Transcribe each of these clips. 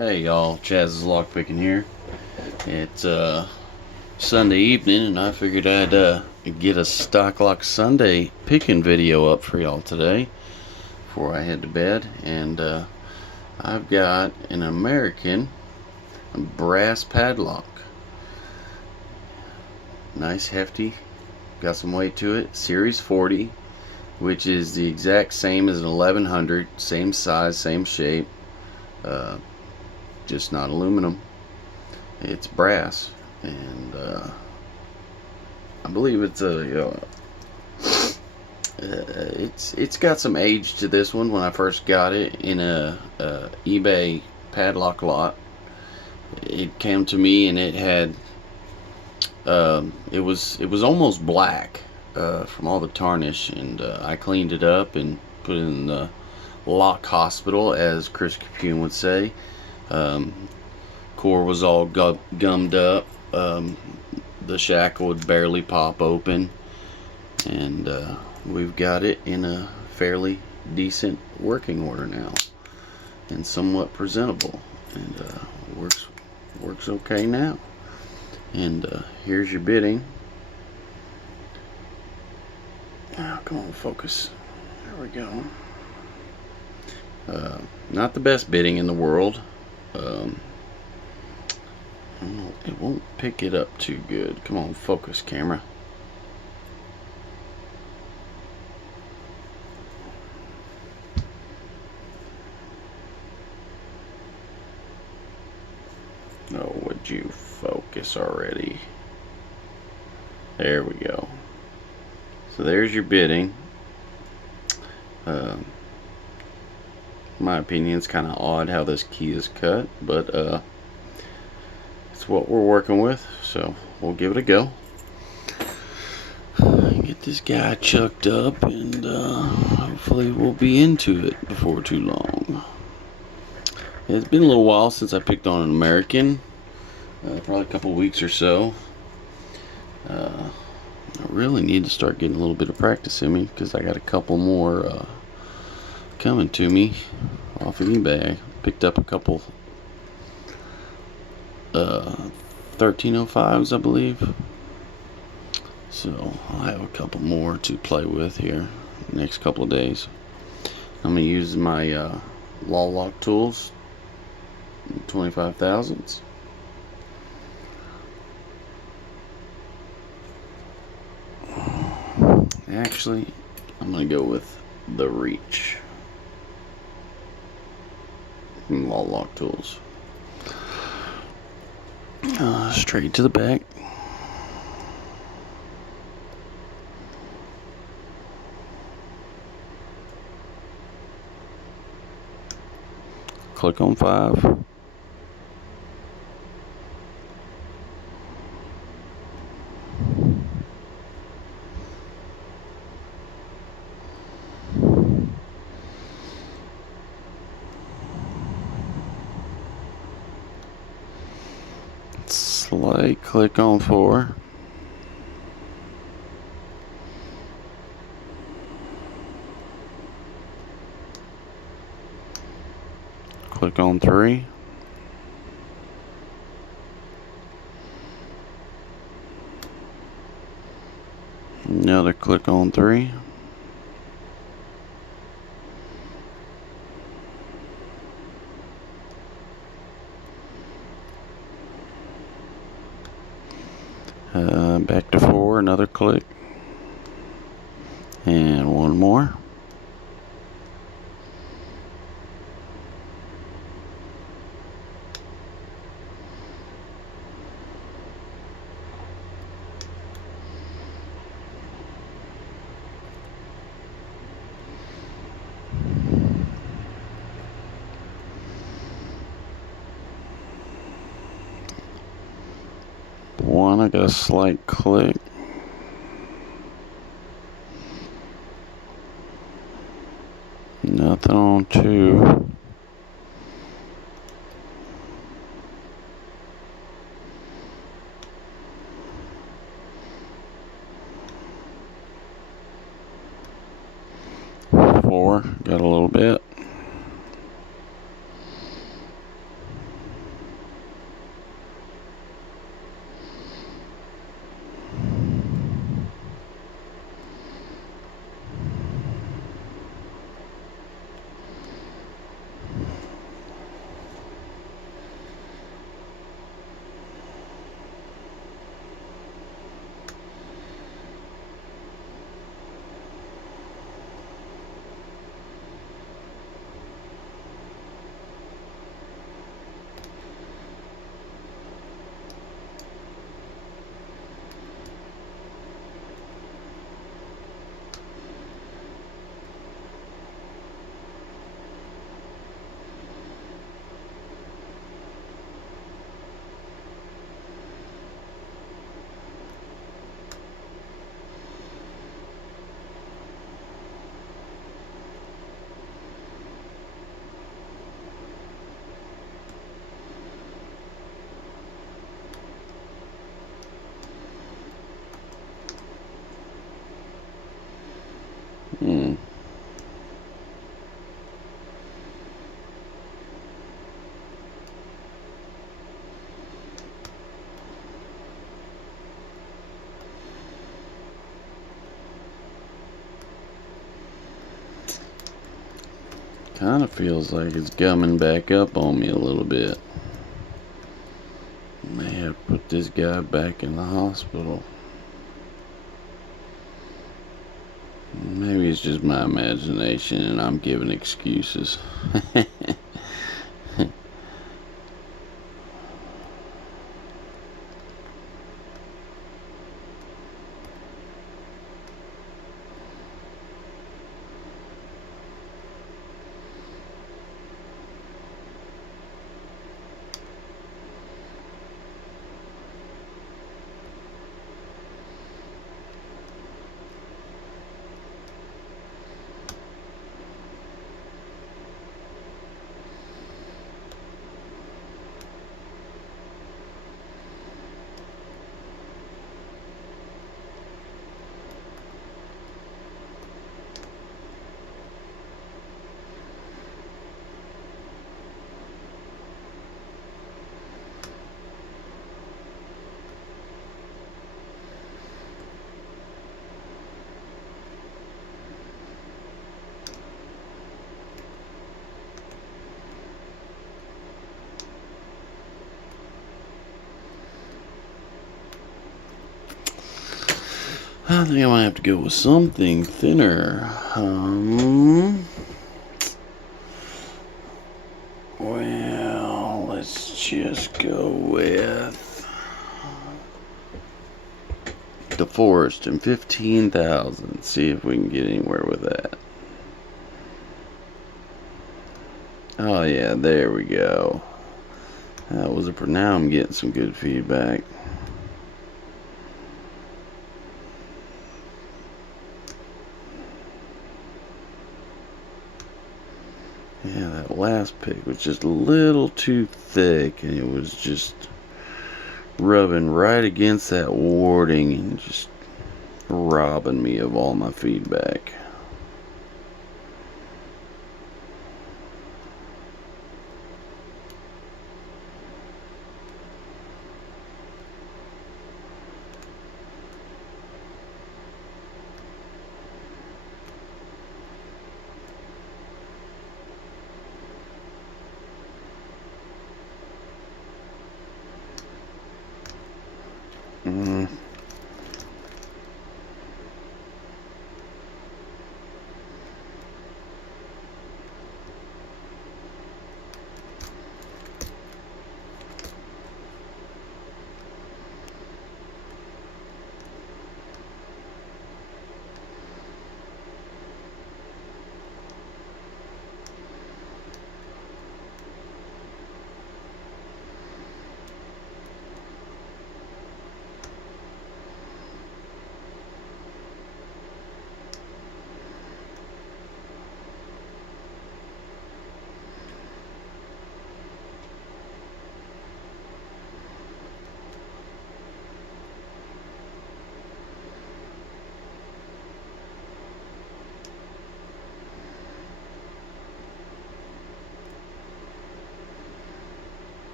Hey y'all, Chaz's Lockpicking here. It's Sunday evening and I figured I'd get a Stock Lock Sunday picking video up for y'all today before I head to bed. And I've got an American brass padlock. Nice, hefty, got some weight to it. Series 40, which is the exact same as an 1100, same size, same shape. Just not aluminum. It's brass, and I believe it's it's got some age to this one. When I first got it in a eBay padlock lot, it came to me and it had it was almost black from all the tarnish, and I cleaned it up and put it in the lock hospital, as Chris Capune would say. Core was all gummed up. The shackle would barely pop open, and we've got it in a fairly decent working order now, and somewhat presentable, and works okay now. And here's your bidding. Oh, come on, focus. There we go. Not the best bidding in the world. It won't pick it up too good. Come on, focus, camera. Oh, would you focus already? There we go. So there's your bidding. My opinion, it's kind of odd how this key is cut, but it's what we're working with, so we'll give it a go. Get this guy chucked up, and hopefully we'll be into it before too long. It's been a little while since I picked on an American, probably a couple weeks or so. I really need to start getting a little bit of practice in me, because I got a couple more coming to me off of eBay. I picked up a couple 1305s, I believe, so I'll have a couple more to play with here the next couple of days. I'm going to use my law lock tools, 25,000s. Actually, I'm going to go with the Reach from Law Lock Tools. Straight to the back. Click on 5. Slight click on 4. Click on 3. Another click on 3. Back to 4, another click, and one more. One, I got a slight click. Nothing on 2. Four, got a little bit. Kind of feels like it's gumming back up on me a little bit. May have to put this guy back in the hospital. Maybe it's just my imagination and I'm giving excuses. I think I might have to go with something thinner. Well, let's just go with the Forest and 15,000. See if we can get anywhere with that. Oh yeah, there we go. That was now I'm getting some good feedback. Yeah, that last pick was just a little too thick, and it was just rubbing right against that warding and just robbing me of all my feedback.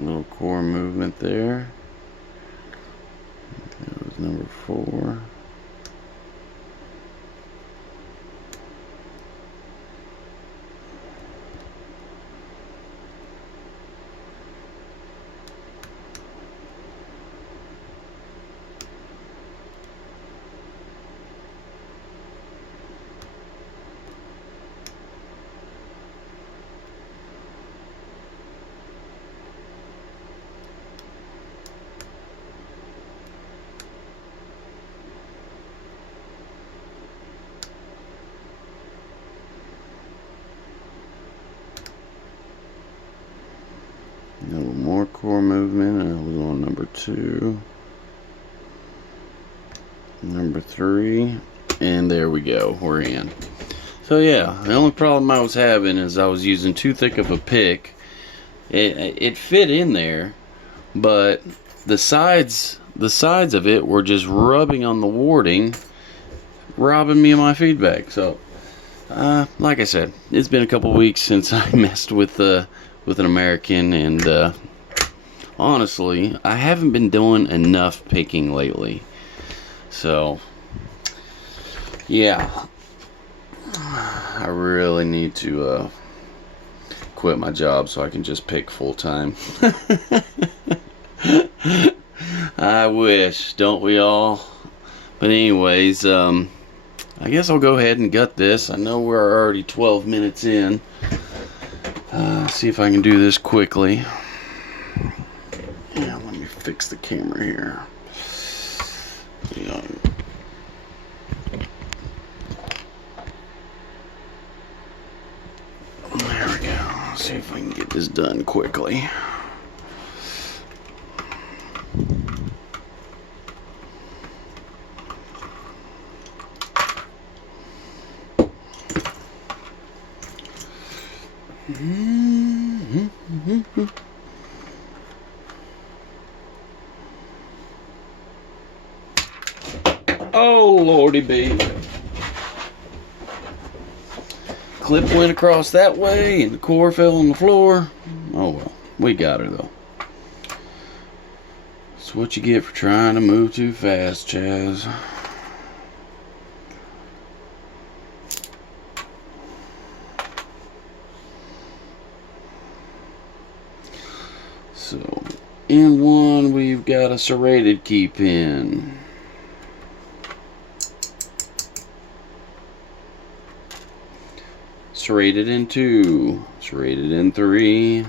Little core movement there. That was number 4. A little more core movement, and I was on number 2, number 3, and there we go, we're in. So yeah, the only problem I was having is I was using too thick of a pick. It fit in there, but the sides of it were just rubbing on the warding, robbing me of my feedback. So like I said, it's been a couple weeks since I messed with an American, and honestly, I haven't been doing enough picking lately. So yeah, I really need to quit my job so I can just pick full time. I wish, don't we all? But anyways, I guess I'll go ahead and gut this. I know we're already 12 minutes in. See if I can do this quickly. Yeah, let me fix the camera here. Yeah. There we go. Let's see if I can get this done quickly. Oh, Lordy B. Clip went across that way and the core fell on the floor. Oh well, we got her though. That's what you get for trying to move too fast, Chaz. So, in one, we've got a serrated key pin. Serrated in 2, serrated in 3,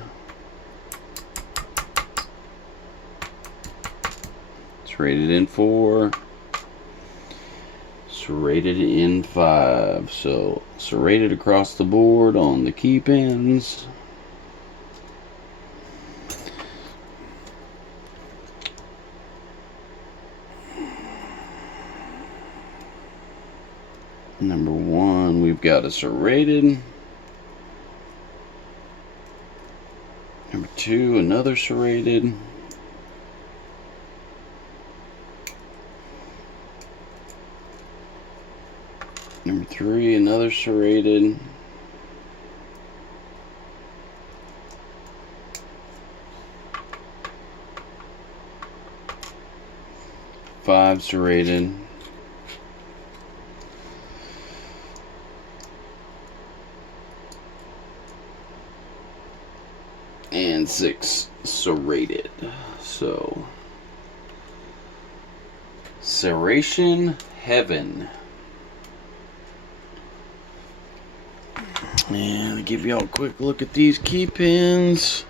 serrated in 4, serrated in 5. So serrated across the board on the key pins. Number 1, we've got a serrated. Number 2, another serrated. Number 3, another serrated. Five serrated. And 6 serrated. So, serration heaven. And I'll give y'all a quick look at these key pins.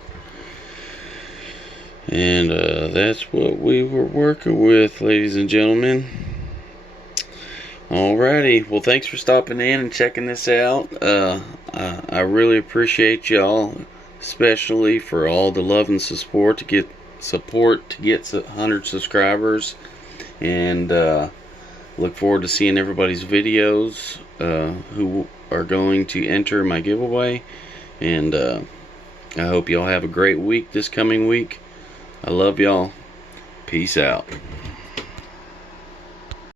And that's what we were working with, ladies and gentlemen. Alrighty, well, thanks for stopping in and checking this out. I really appreciate y'all, especially for all the love and support to get 100 subscribers, and look forward to seeing everybody's videos who are going to enter my giveaway. And I hope y'all have a great week this coming week. I love y'all. Peace out.